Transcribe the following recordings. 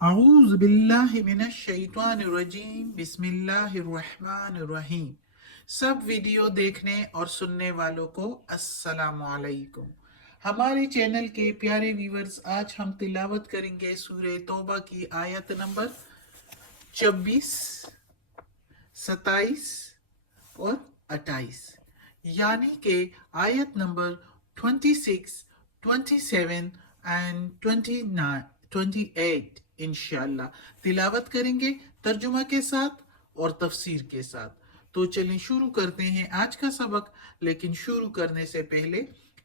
اعوذ باللہ من الشیطان الرجیم بسم اللہ الرحمن الرحیم۔ سب ویڈیو دیکھنے اور سننے والوں کو السلام علیکم۔ ہمارے چینل کے پیارے ویورز، آج ہم تلاوت کریں گے سورہ توبہ کی آیت نمبر 26، 27 اور 28، یعنی کہ آیت نمبر 26، 27 اینڈ 28 انشاءاللہ تلاوت کریں گے ترجمہ کے ساتھ اور تفسیر کے ساتھ۔ تو چلیں شروع کرتے ہیں آج کا سبق، لیکن شروع کرنے سے پہلے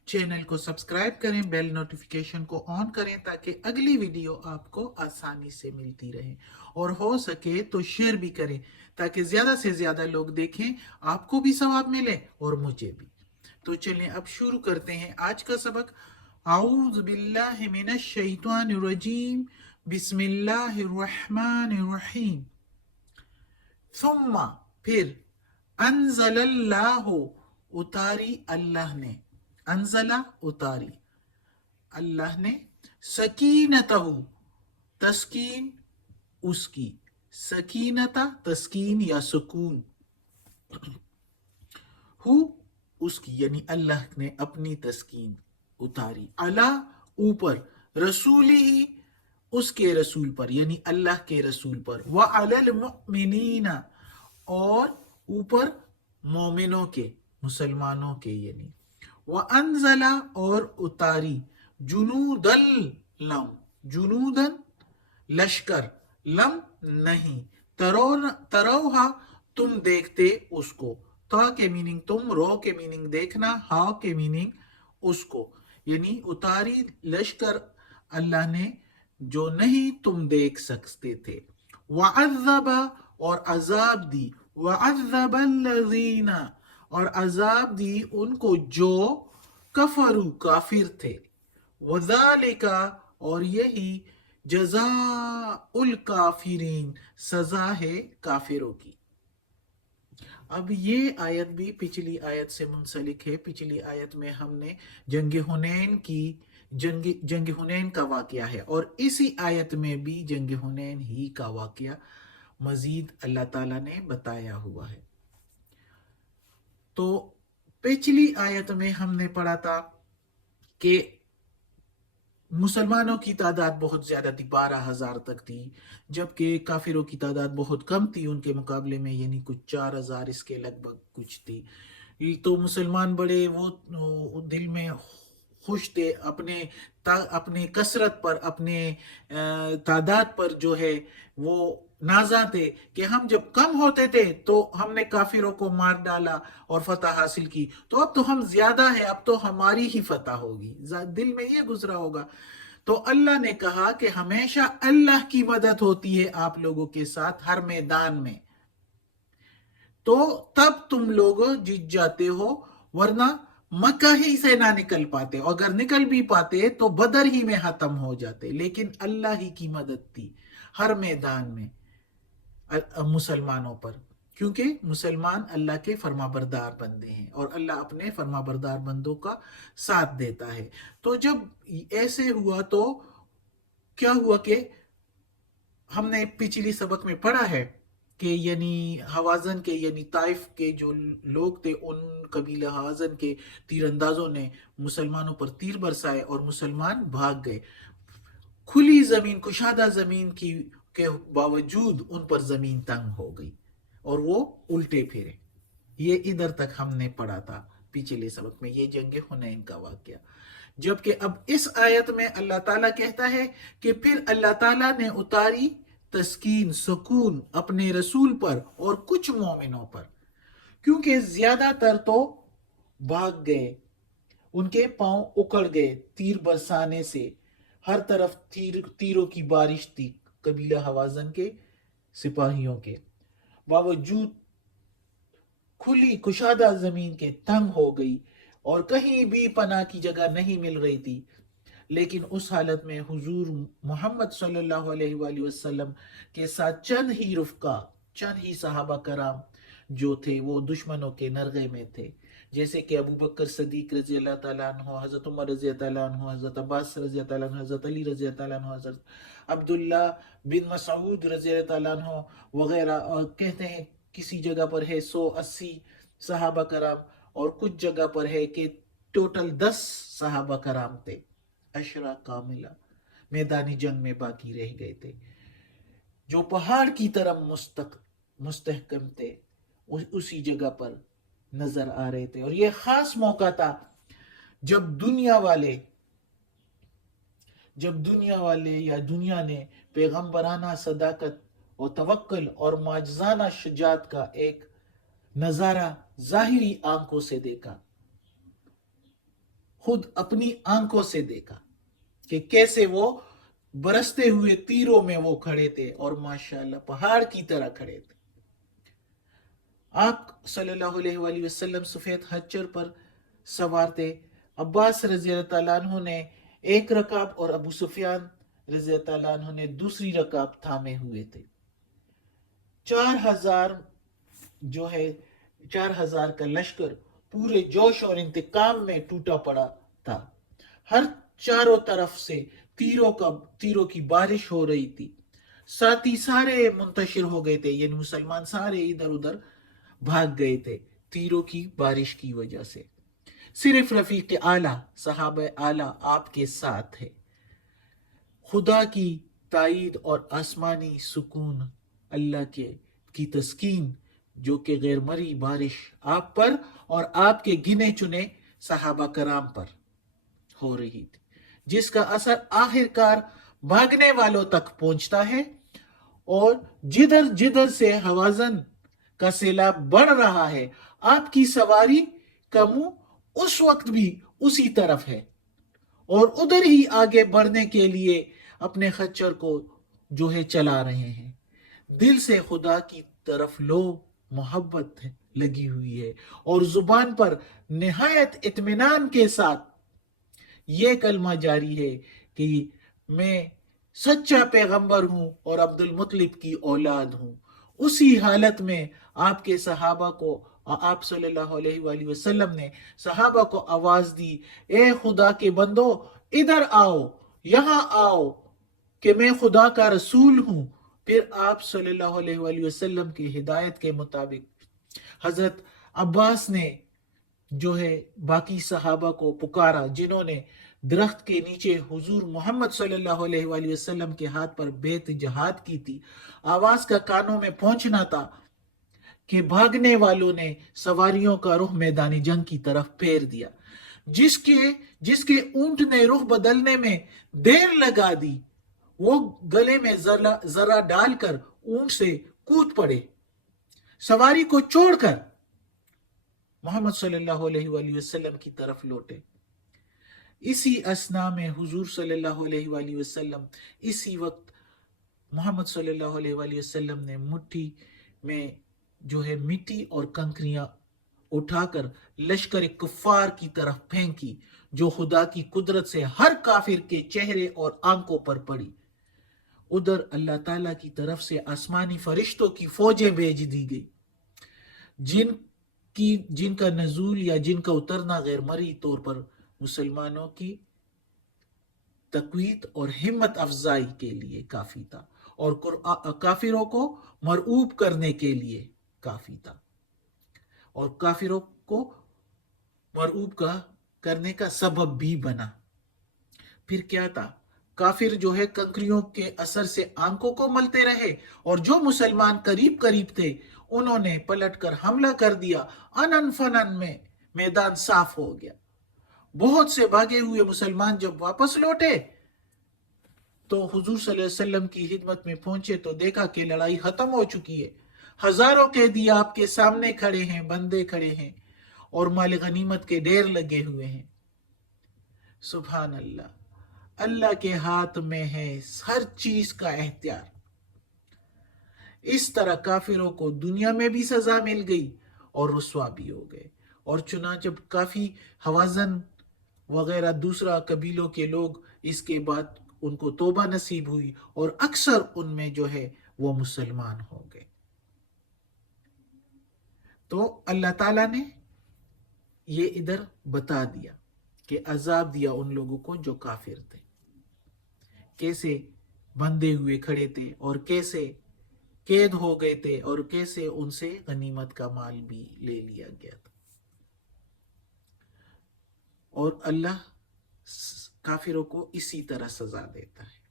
چینل کو سبسکرائب کریں، بیل نوٹیفیکیشن کو آن کریں تاکہ اگلی ویڈیو آپ کو آسانی سے ملتی رہے، اور ہو سکے تو شیئر بھی کریں تاکہ زیادہ سے زیادہ لوگ دیکھیں، آپ کو بھی ثواب ملے اور مجھے بھی۔ تو چلیں اب شروع کرتے ہیں آج کا سبق۔ اعوذ باللہ من الشیطان الرجیم بسم اللہ الرحمن الرحیم۔ ثم پھر، انزل اللہ اتاری اللہ نے، انزلہ اتاری اللہ نے، سکینتہ تسکین اس کی، سکینتہ تسکین یا سکون، ہو اس کی یعنی اللہ نے اپنی تسکین اتاری، اللہ اوپر، رسولی ہی اس کے رسول پر یعنی اللہ کے رسول پر، وَعَلَى الْمُؤْمِنِينَ اور اوپر مومنوں کے، مسلمانوں کے یعنی، وَأَنزَلَ اور اتاری، جُنُودًا لم، جنودن لشکر، لم نہیں، تروہا تم دیکھتے اس کو، تا کے میننگ تم، رو کے میننگ دیکھنا، ہا کے میننگ اس کو، یعنی اتاری لشکر اللہ نے جو نہیں تم دیکھ سکتے تھے، وعذب اور عذاب دی، وعذب الذین اور عذاب دی ان کو جو کفروا کافر تھے، وذالک اور یہی جزاء الکافرین سزا ہے کافروں کی۔ اب یہ آیت بھی پچھلی آیت سے منسلک ہے۔ پچھلی آیت میں ہم نے جنگ حنین کی، جنگ حنین کا واقعہ ہے، اور اسی آیت میں بھی جنگ حنین ہی کا واقعہ مزید اللہ تعالیٰ نے بتایا ہوا ہے۔ تو پچھلی آیت میں ہم نے پڑھا تھا کہ مسلمانوں کی تعداد بہت زیادہ تھی، 12,000 تک تھی، جبکہ کافروں کی تعداد بہت کم تھی ان کے مقابلے میں، یعنی کچھ 4,000 اس کے لگ بھگ کچھ تھی۔ تو مسلمان بڑے وہ دل میں خوش تھے اپنے کثرت پر، اپنے تعداد پر جو ہے وہ نازاں تھے کہ ہم جب کم ہوتے تھے تو ہم نے کافروں کو مار ڈالا اور فتح حاصل کی، تو اب تو ہم زیادہ ہیں، اب تو ہماری ہی فتح ہوگی، دل میں یہ گزرا ہوگا۔ تو اللہ نے کہا کہ ہمیشہ اللہ کی مدد ہوتی ہے آپ لوگوں کے ساتھ ہر میدان میں، تو تب تم لوگ جیت جاتے ہو، ورنہ مکہ ہی سے نہ نکل پاتے، اگر نکل بھی پاتے تو بدر ہی میں ختم ہو جاتے، لیکن اللہ ہی کی مدد تھی ہر میدان میں مسلمانوں پر، کیونکہ مسلمان اللہ کے فرما بردار بندے ہیں اور اللہ اپنے فرما بردار بندوں کا ساتھ دیتا ہے۔ تو جب ایسے ہوا تو کیا ہوا کہ ہم نے پچھلی سبق میں پڑھا ہے کہ یعنی حوازن کے یعنی طائف کے جو لوگ تھے، ان قبیلہ حوازن کے تیر اندازوں نے مسلمانوں پر تیر برسائے اور مسلمان بھاگ گئے، کھلی زمین، کشادہ زمین کی کے باوجود ان پر زمین تنگ ہو گئی اور وہ الٹے پھرے۔ یہ ادھر تک ہم نے پڑھا تھا پچھلے سبق میں، یہ جنگ حنین کا واقعہ۔ جبکہ اب اس آیت میں اللہ تعالیٰ کہتا ہے کہ پھر اللہ تعالیٰ نے اتاری تسکین، سکون اپنے رسول پر اور کچھ مومنوں پر، کیونکہ زیادہ تر تو بھاگ گئے، ان کے پاؤں اکڑ گئے تیر برسانے سے، ہر طرف تیروں کی بارش تھی قبیلہ حوازن کے سپاہیوں کے، باوجود کھلی کشادہ زمین کے تنگ ہو گئی اور کہیں بھی پناہ کی جگہ نہیں مل رہی تھی، لیکن اس حالت میں حضور محمد صلی اللہ علیہ وآلہ وسلم کے ساتھ چند ہی رفقا، چند ہی صحابہ کرام جو تھے وہ دشمنوں کے نرغے میں تھے، جیسے کہ ابو بکر صدیق رضی اللہ تعالیٰ عنہ، حضرت عمر رضی اللہ تعالیٰ عنہ، حضرت عباس رضی اللہ تعالیٰ عنہ، حضرت علی رضی اللہ تعالیٰ عنہ، حضرت عبداللہ بن مسعود رضی اللہ تعالیٰ عنہ وغیرہ، اور کہتے ہیں کسی جگہ پر ہے 180 صحابہ کرام، اور کچھ جگہ پر ہے کہ ٹوٹل 10 صحابہ کرام تھے، عشرہ کاملہ میدانی جنگ میں باقی رہ گئے تھے، جو پہاڑ کی طرح مستحکم تھے، اسی جگہ پر نظر آ رہے تھے۔ اور یہ خاص موقع تھا جب دنیا والے یا دنیا نے پیغمبرانہ صداقت اور توکل اور معجزانہ شجاعت کا ایک نظارہ ظاہری آنکھوں سے دیکھا، خود اپنی آنکھوں سے دیکھا کہ کیسے وہ برستے ہوئے تیروں میں وہ کھڑے تھے، اور ماشاءاللہ پہاڑ کی طرح کھڑے تھے۔ آپ صلی اللہ علیہ وآلہ وسلم سفید خچر پر سوار تھے، عباس رضی اللہ تعالیٰ عنہ نے ایک رکاب اور ابو سفیان رضی اللہ تعالیٰ عنہ نے دوسری رکاب تھامے ہوئے تھے۔ 4000 جو ہے 4000 کا لشکر پورے جوش اور انتقام میں ٹوٹا پڑا تھا، ہر چاروں طرف سے تیروں کی بارش ہو رہی تھی، ساتھی سارے منتشر ہو گئے تھے، یعنی مسلمان سارے ادھر ادھر بھاگ گئے تھے تیروں کی بارش کی وجہ سے، صرف رفیق اعلیٰ صحابہ اعلیٰ آپ کے ساتھ ہے۔ خدا کی تائید اور آسمانی سکون، اللہ کی تسکین جو کہ غیر مرئی بارش آپ پر اور آپ کے گنے چنے صحابہ کرام پر ہو رہی تھی، جس کا اثر آخر کار بھاگنے والوں تک پہنچتا ہے، اور جدھر جدھر سے ہوازن کا سیلاب بڑھ رہا ہے، آپ کی سواری کا منہ اس وقت بھی اسی طرف ہے، اور ادھر ہی آگے بڑھنے کے لیے اپنے خچر کو جو ہے چلا رہے ہیں۔ دل سے خدا کی طرف لو محبت لگی ہوئی ہے، اور زبان پر نہایت اطمینان کے ساتھ یہ کلمہ جاری ہے کہ میں سچا پیغمبر ہوں اور عبد المطلب کی اولاد ہوں۔ اسی حالت میں آپ کے صحابہ کو، آپ صلی اللہ علیہ وآلہ وسلم نے صحابہ کو آواز دی، اے خدا کے بندو ادھر آؤ، یہاں آؤ کہ میں خدا کا رسول ہوں۔ پھر آپ صلی اللہ علیہ وآلہ وسلم کی ہدایت کے مطابق حضرت عباس نے جو ہے باقی صحابہ کو پکارا، جنہوں نے درخت کے نیچے حضور محمد صلی اللہ علیہ وآلہ وسلم کے ہاتھ پر بیعت جہاد کی تھی۔ آواز کا کانوں میں پہنچنا تھا کہ بھاگنے والوں نے سواریوں کا رخ میدانی جنگ کی طرف پھیر دیا، جس کے اونٹ نے رخ بدلنے میں دیر لگا دی، وہ گلے میں ذرہ ڈال کر اونٹ سے کود پڑے، سواری کو چھوڑ کر محمد صلی اللہ علیہ وآلہ وسلم کی طرف لوٹے۔ اسی اثناء میں حضور صلی اللہ علیہ وآلہ وسلم اسی وقت محمد صلی اللہ علیہ وآلہ وسلم نے مٹھی میں جو ہے مٹی اور کنکریاں اٹھا کر لشکر کفار کی طرف پھینکی، جو خدا کی قدرت سے ہر کافر کے چہرے اور آنکھوں پر پڑی۔ ادھر اللہ تعالیٰ کی طرف سے آسمانی فرشتوں کی فوجیں بھیج دی گئی، جن کا نزول یا جن کا اترنا غیر مرئی طور پر مسلمانوں کی تقویت اور ہمت افزائی کے لیے کافی تھا، اور کافروں کو مرعوب کرنے کے لیے کافی تھا، اور کافروں کو مرعوب کرنے کا سبب بھی بنا۔ پھر کیا تھا؟ کافر جو ہے کنکریوں کے اثر سے آنکھوں کو ملتے رہے، اور جو مسلمان قریب قریب تھے انہوں نے پلٹ کر حملہ کر دیا، انن فنن میں میدان صاف ہو گیا۔ بہت سے بھاگے ہوئے مسلمان جب واپس لوٹے تو حضور صلی اللہ علیہ وسلم کی خدمت میں پہنچے تو دیکھا کہ لڑائی ختم ہو چکی ہے، ہزاروں قیدی آپ کے سامنے کھڑے ہیں، بندے کھڑے ہیں، اور مال غنیمت کے ڈھیر لگے ہوئے ہیں۔ سبحان اللہ، اللہ کے ہاتھ میں ہے ہر چیز کا اختیار۔ اس طرح کافروں کو دنیا میں بھی سزا مل گئی اور رسوا بھی ہو گئے، اور چنانچہ کافی حوازن وغیرہ دوسرا قبیلوں کے لوگ اس کے بعد ان کو توبہ نصیب ہوئی، اور اکثر ان میں جو ہے وہ مسلمان ہو گئے۔ تو اللہ تعالیٰ نے یہ ادھر بتا دیا کہ عذاب دیا ان لوگوں کو جو کافر تھے، کیسے بندے ہوئے کھڑے تھے اور کیسے قید ہو گئے تھے اور کیسے ان سے غنیمت کا مال بھی لے لیا گیا تھا۔ اور اللہ کافروں کو اسی طرح سزا دیتا ہے۔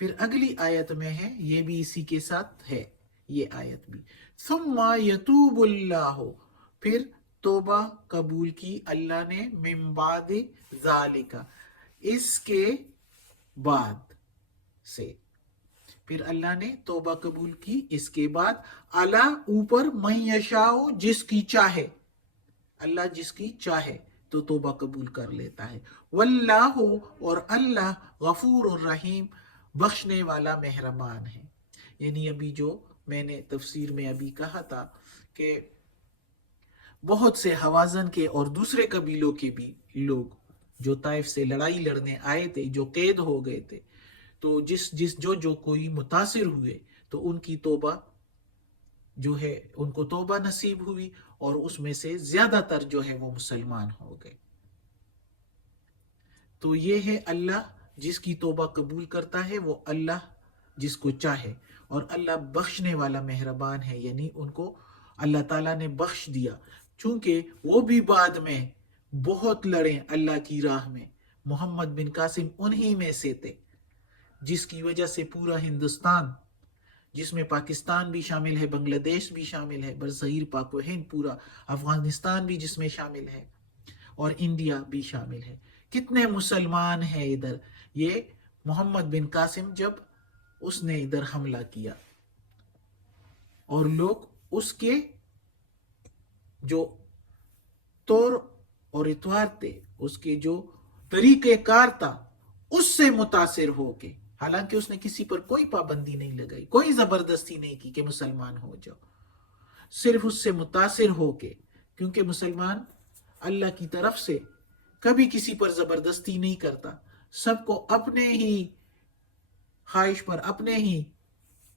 پھر اگلی آیت میں ہے، یہ بھی اسی کے ساتھ ہے یہ آیت بھی، ثم یتوب اللہ، پھر توبہ قبول کی اللہ نے، من بعد ذالک، اس کے بعد سے، پھر اللہ نے توبہ قبول کی اس کے بعد، اللہ اوپر، من یشاء جس کی چاہے، اللہ جس کی چاہے تو توبہ قبول کر لیتا ہے، واللہ اور اللہ غفور الرحیم بخشنے والا مہربان ہے۔ یعنی ابھی جو میں نے تفسیر میں ابھی کہا تھا کہ بہت سے حوازن کے اور دوسرے قبیلوں کے بھی لوگ جو طائف سے لڑائی لڑنے آئے تھے، جو قید ہو گئے تھے، تو جو کوئی متاثر ہوئے تو ان کی توبہ جو ہے ان کو توبہ نصیب ہوئی، اور اس میں سے زیادہ تر جو ہے وہ مسلمان ہو گئے۔ تو یہ ہے اللہ جس کی توبہ قبول کرتا ہے، وہ اللہ جس کو چاہے، اور اللہ بخشنے والا مہربان ہے، یعنی ان کو اللہ تعالیٰ نے بخش دیا، چونکہ وہ بھی بعد میں بہت لڑے اللہ کی راہ میں۔ محمد بن قاسم انہی میں سے تھے جس کی وجہ سے پورا ہندوستان، جس میں پاکستان بھی شامل ہے، بنگلہ دیش بھی شامل ہے، برصغیر پاک و ہند پورا، افغانستان بھی جس میں شامل ہے، اور انڈیا بھی شامل ہے، کتنے مسلمان ہیں ادھر۔ یہ محمد بن قاسم جب اس نے ادھر حملہ کیا اور لوگ اس کے جو طور اور اتوار تھے، اس کے جو طریقہ کار تھا، اس سے متاثر ہو کے، حالانکہ اس نے کسی پر کوئی پابندی نہیں لگائی، کوئی زبردستی نہیں کی کہ مسلمان ہو جاؤ، صرف اس سے متاثر ہو کے، کیونکہ مسلمان اللہ کی طرف سے کبھی کسی پر زبردستی نہیں کرتا، سب کو اپنے ہی خواہش پر، اپنے ہی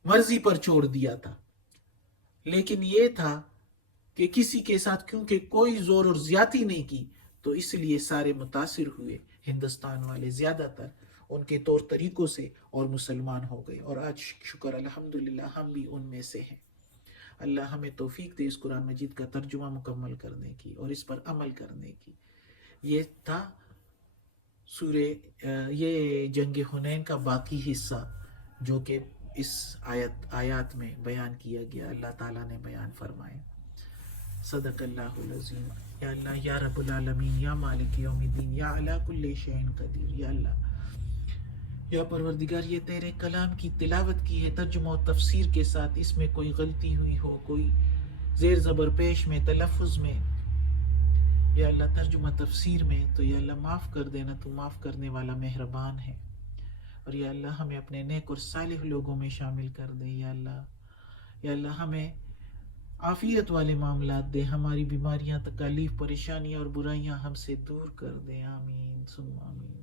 مرضی پر چھوڑ دیا تھا۔ لیکن یہ تھا کہ کسی کے ساتھ کیونکہ کوئی زور اور زیادتی نہیں کی، تو اس لیے سارے متاثر ہوئے، ہندوستان والے زیادہ تر ان کے طور طریقوں سے، اور مسلمان ہو گئے، اور آج شکر الحمدللہ ہم بھی ان میں سے ہیں۔ اللہ ہمیں توفیق دے اس قرآن مجید کا ترجمہ مکمل کرنے کی اور اس پر عمل کرنے کی۔ یہ تھا یہ جنگ حنین کا باقی حصہ جو کہ اس آیات میں بیان کیا گیا، اللہ تعالیٰ نے بیان فرمائے۔ صدق اللہ العظیم۔ یا اللہ، یا رب العالمین، یا مالک یوم الدین، یا علی کل شیء قدیر، یا اللہ، یا پروردگار، یہ تیرے کلام کی تلاوت کی ہے ترجمہ و تفسیر کے ساتھ، اس میں کوئی غلطی ہوئی ہو، کوئی زیر زبر پیش میں، تلفظ میں، یا اللہ ترجمہ تفسیر میں، تو یا اللہ معاف کر دینا، تو معاف کرنے والا مہربان ہے۔ اور یا اللہ ہمیں اپنے نیک اور صالح لوگوں میں شامل کر دے۔ یا اللہ ہمیں عافیت والے معاملات دے، ہماری بیماریاں، تکالیف، پریشانیاں اور برائیاں ہم سے دور کر دے۔ آمین ثم آمین۔